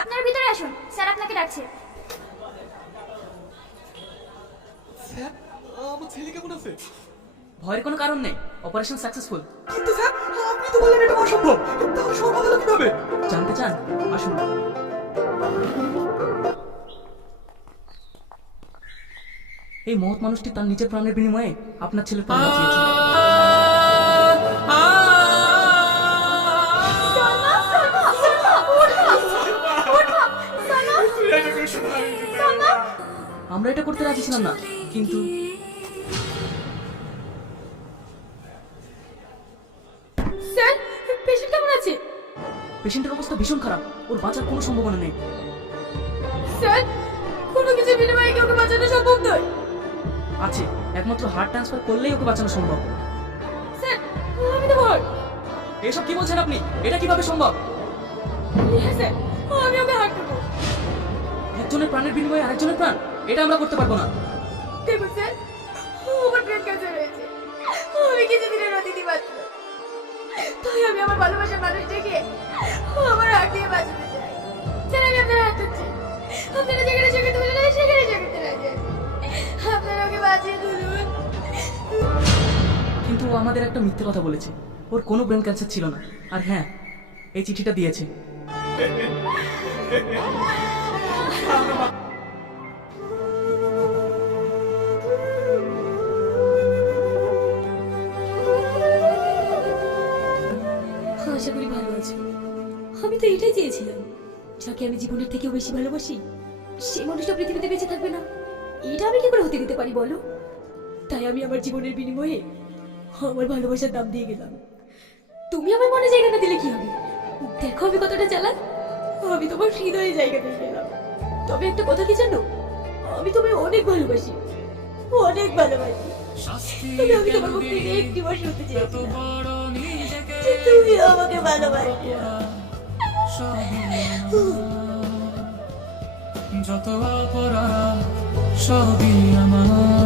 আপনারা ভিতরে আসুন, স্যার আপনাকে ডাকছে। স্যার, আমার ছেলে কেমন আছে? ভয়ের কোনো কারণ নেই, অপারেশন সাকসেসফুল। কিন্তু স্যার, আপনি তো বললেন এটা অসম্ভব। তাহলে সম্ভব হলো কিভাবে? জানতে চান? আসুন। এই মহৎ মানুষটি তার নিজের প্রাণের বিনিময়ে আপনার ছেলের প্রাণ বাঁচিয়েছে। সালমা, সালমা, সালমা, ওঠো, সালমা, সালমা। আমরা এটা করতে রাজি ছিলাম না, কিন্তু স্যার, পেশেন্ট কেমন আছে? পেশেন্টের অবস্থা ভীষণ খারাপ, ওর বাঁচার কোনো সম্ভাবনা নেই। স্যার, কোনো কিছুর বিনিময়ে কি ওকে বাঁচানো সম্ভব নয়? আছে, একমাত্র হার্ট ট্রান্সফার করলেই ওকে বাঁচানো সম্ভব। স্যার, আমি তো ভয়। এসব কি বলছেন আপনি? এটা কিভাবে সম্ভব? হ্যাঁ স্যার, আমি ওকে হার্ট করবো। একজনের প্রাণের বিনিময়ে আরেকজনের প্রাণ, এটা আমরা করতে পারবো না। দেখুন স্যার, আমার ব্রেন ক্যান্সার হয়েছে, আমি কিছুদিনের অতিথি মাত্র। তাই আমি আমার ভালোবাসার মানুষটাকে আমার হাত দিয়ে বাঁচাতে চাই। স্যার, আমি আপনার হাত ধরছি, আপনারা যেখানে যেতে বলেন আমি সেখানে যেতে রাজি আছি। আপনারা ওকে বাঁচিয়ে তুলুন। কিন্তু ও আমাদের একটা মিথ্যে কথা বলেছে, ওর কোনো ব্রেন ক্যান্সার ছিল না। আর হ্যাঁ, এই চিঠিটা দিয়েছে। আশা করি ভালো আছো। আমি তো এটাই চেয়েছিলাম, যাকে আমি জীবনের থেকেও বেশি ভালোবাসি সেই মানুষটা পৃথিবীতে বেঁচে থাকবে না। এটা আমি কি করে হতে দিতে পারি বলো? তাই আমি আমার জীবনের বিনিময়ে আমার ভালোবাসার দাম দিয়ে গেলাম। তুমি আমার মনে জায়গা না দিলে কি হবে? দেখো আমি কতটা চালাক, আমি তোমার হৃদয়ে জায়গা দিয়ে গেলাম। তবে একটা কথা কি জানো, আমি তোমায় অনেক ভালোবাসি, অনেক ভালোবাসি। তবে আমি তোমার মুখ থেকে একটি বার শুনতে চেয়েছিলাম যে তুমি আমাকে ভালোবাসো। যত অপরাধ সবই আমার